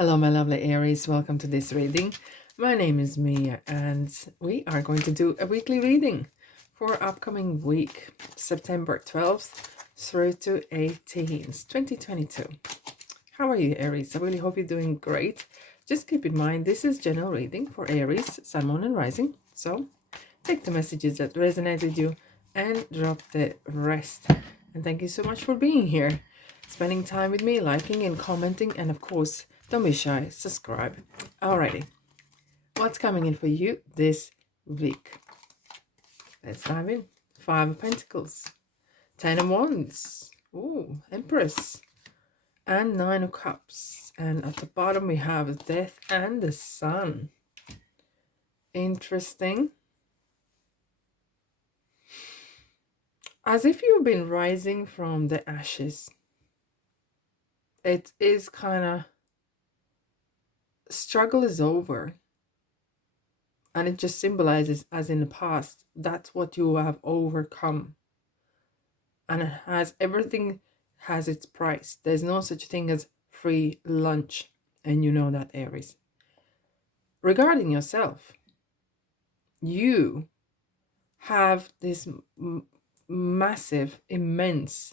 Hello, my lovely Aries. Welcome to this reading. My name is Mia, and we are going to do a weekly reading for upcoming week, September 12th through to 18th, 2022. How are you, Aries? I really hope you're doing great. Just keep in mind, this is general reading for Aries, Sun, Moon, and Rising. So take the messages that resonate with you and drop the rest. And thank you so much for being here, spending time with me, liking and commenting, and of course, don't be shy, subscribe. Alrighty, what's coming in for you this week? Let's dive in. Five of Pentacles, Ten of Wands, ooh, Empress, and Nine of Cups. And at the bottom we have Death and the Sun. Interesting. As if you've been rising from the ashes. It is kind of, struggle is over. And it just symbolizes, as in the past, that's what you have overcome. And it has, everything has its price. There's no such thing as free lunch. And you know that, Aries. Regarding yourself, you have this massive, immense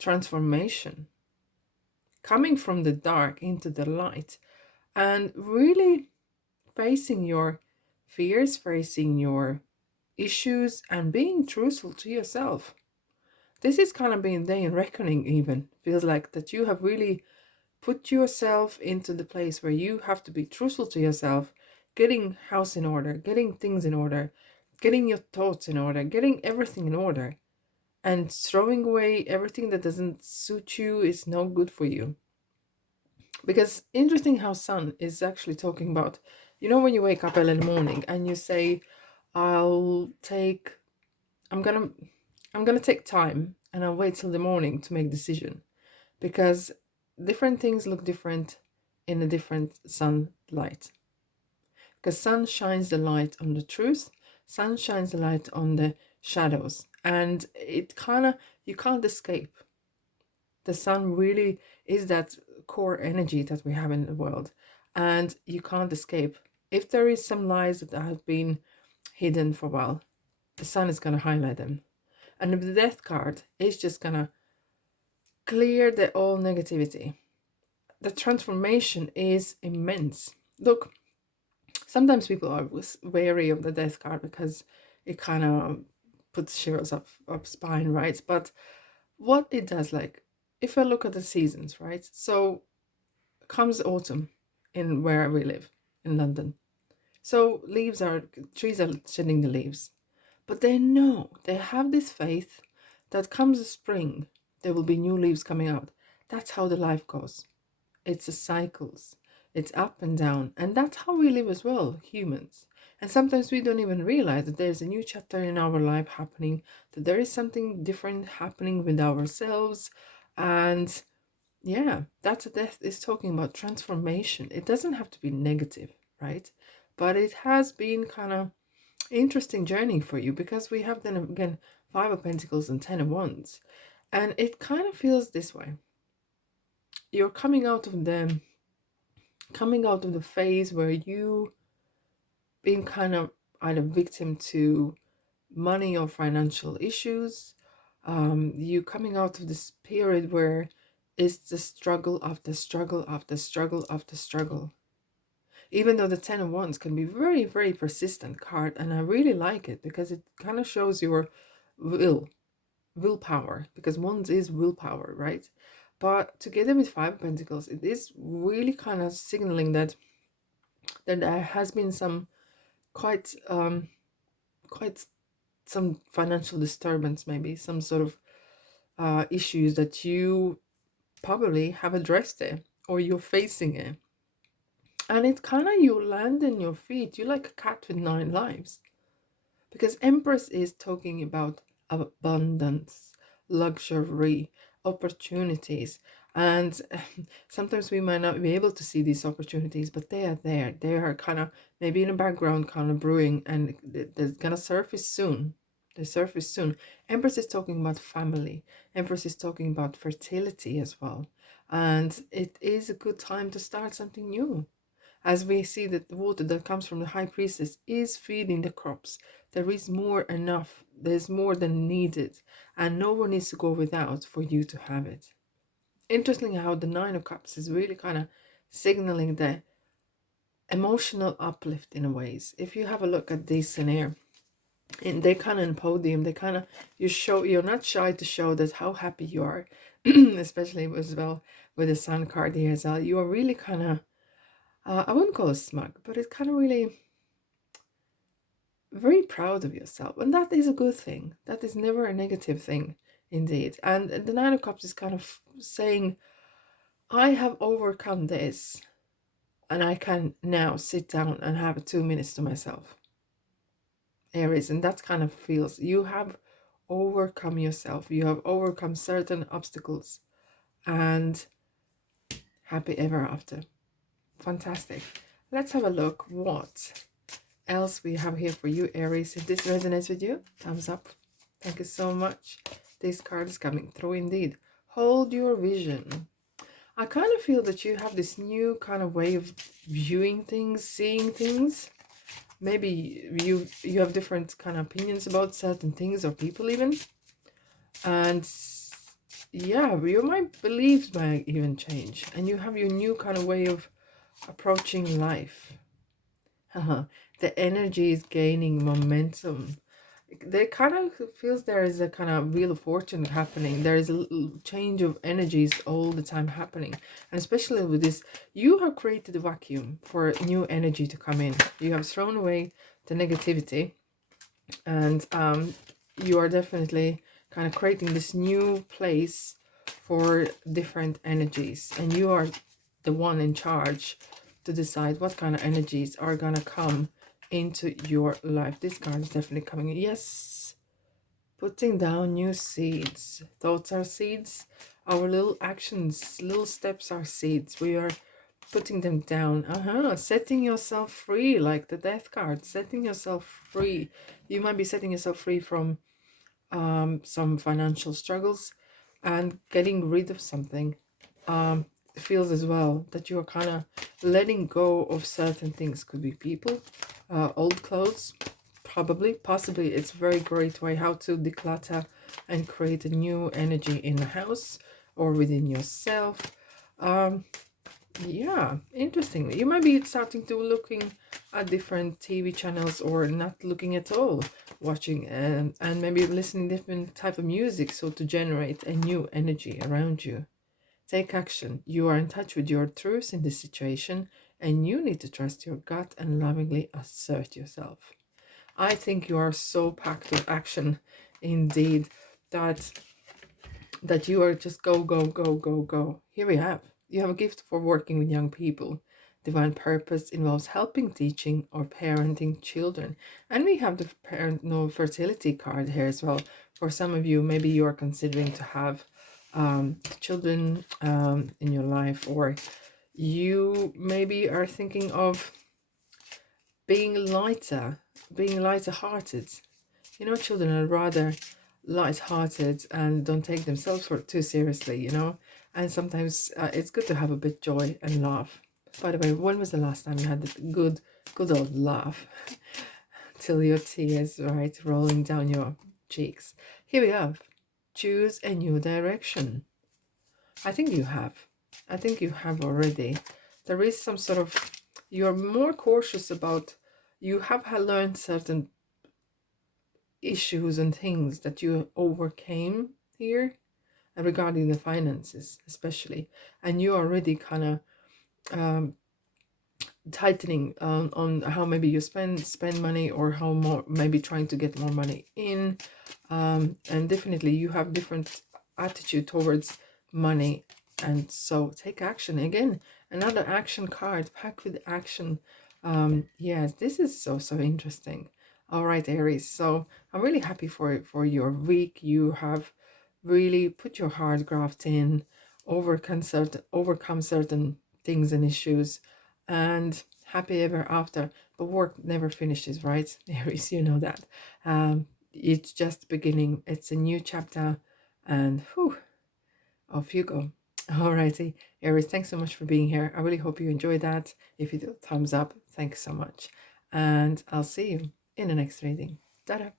transformation coming from the dark into the light, and really facing your fears, facing your issues, and being truthful to yourself. This is kind of being day in reckoning, even feels like that you have really put yourself into the place where you have to be truthful to yourself, getting house in order, getting things in order, getting your thoughts in order, getting everything in order, and throwing away everything that doesn't suit you, is no good for you. Because interesting how Sun is actually talking about, you know, when you wake up early in the morning and you say, I'm gonna take time and I'll wait till the morning to make decision, because different things look different in a different sunlight. Because sun shines the light on the truth, sun shines the light on the shadows, and it kind of, you can't escape. The sun really is that core energy that we have in the world, and you can't escape. If there is some lies that have been hidden for a while, the sun is going to highlight them. And the death card is just going to clear the all negativity. The transformation is immense. Look, sometimes people are wary of the death card because it kind of puts shivers up spine, right? But what it does, like, if I look at the seasons, right? So comes autumn in where we live, in London. So trees are shedding the leaves. But they know, they have this faith that comes the spring, there will be new leaves coming out. That's how the life goes. It's the cycles. It's up and down. And that's how we live as well, humans. And sometimes we don't even realize that there's a new chapter in our life happening, that there is something different happening with ourselves. And yeah, that's what death is talking about, transformation. It doesn't have to be negative, right? But it has been kind of interesting journey for you, because we have then again Five of Pentacles and Ten of Wands. And it kind of feels this way. You're coming out of the phase where you been kind of either victim to money or financial issues. You coming out of this period where it's the struggle after struggle after struggle after struggle. Even though the Ten of Wands can be very, very persistent card, and I really like it because it kind of shows your willpower, because Wands is willpower, right? But together with Five of Pentacles, it is really kind of signaling that there has been some quite quite some financial disturbance, maybe some sort of issues that you probably have addressed it, or you're facing it. And it's kind of, you land on your feet, you're like a cat with nine lives, because Empress is talking about abundance, luxury, opportunities. And sometimes we might not be able to see these opportunities, but they are there. They are kind of maybe in the background, kind of brewing, and they're gonna surface soon. They surface soon. Empress is talking about family. Empress is talking about fertility as well. and it is a good time to start something new. As we see that the water that comes from the high priestess is feeding the crops, there is more enough, there's more than needed, and no one needs to go without for you to have it. Interesting how the Nine of Cups is really kind of signaling the emotional uplift in ways. If you have a look at this scenario, and they kind of in podium, they kind of, you're not shy to show that how happy you are, especially as well with the Sun card here as well. You are really kind of, I wouldn't call it smug, but it's kind of really very proud of yourself, and that is a good thing. That is never a negative thing, indeed. And the Nine of Cups is kind of saying, I have overcome this, and I can now sit down and have 2 minutes to myself, Aries. And that kind of feels you have overcome yourself, you have overcome certain obstacles, and happy ever after. Fantastic. Let's have a look what else we have here for you, Aries. If this resonates with you, thumbs up. Thank you so much. This card is coming through indeed. Hold your vision. I kind of feel that you have this new kind of way of viewing things, seeing things. Maybe you have different kind of opinions about certain things or people even. And yeah, your beliefs might even change. And you have your new kind of way of approaching life. The energy is gaining momentum. There kind of feels there is a kind of wheel of fortune happening. There is a change of energies all the time happening. And especially with this, you have created a vacuum for new energy to come in. You have thrown away the negativity, and you are definitely kind of creating this new place for different energies. And you are the one in charge to decide what kind of energies are going to come into your life. This card is definitely coming in. Yes, putting down new seeds. Thoughts are seeds. Our little actions, little steps are seeds. We are putting them down. Setting yourself free, like the Death card. Setting yourself free. You might be setting yourself free from some financial struggles and getting rid of something. It feels as well that you are kind of letting go of certain things. Could be people, old clothes, probably, possibly. It's a very great way how to declutter and create a new energy in the house or within yourself. Yeah, interesting. You might be starting to looking at different TV channels, or not looking at all, watching and maybe listening different type of music, so to generate a new energy around you. Take action. You are in touch with your truth in this situation, and you need to trust your gut and lovingly assert yourself. I think you are so packed with action indeed, that you are just go, go, go, go, go. Here we have. You have a gift for working with young people. Divine purpose involves helping, teaching, or parenting children. And we have the parent no fertility card here as well. For some of you, maybe you are considering to have children in your life, or you maybe are thinking of being lighter hearted. You know, children are rather light-hearted and don't take themselves too seriously, you know. And sometimes it's good to have a bit joy and laugh. By the way, when was the last time you had a good old laugh till your tears, right, rolling down your cheeks? Here we have, choose a new direction. I think you have. I think you have already. There is some sort of, you're more cautious about, you have learned certain issues and things that you overcame here regarding the finances especially, and you already kind of tightening on how maybe you spend money, or how more maybe trying to get more money in, and definitely you have different attitude towards money. And so take action again, another action card packed with action. Yes, this is so interesting. All right, Aries, so I'm really happy for your week. You have really put your hard graft in, overcome certain things and issues, and happy ever after. But work never finishes, right, Aries? You know that. It's just beginning. It's a new chapter, and whew, off you go. Alrighty, Aries, thanks so much for being here. I really hope you enjoyed that. If you do, thumbs up. Thanks so much. And I'll see you in the next reading. Ta-da!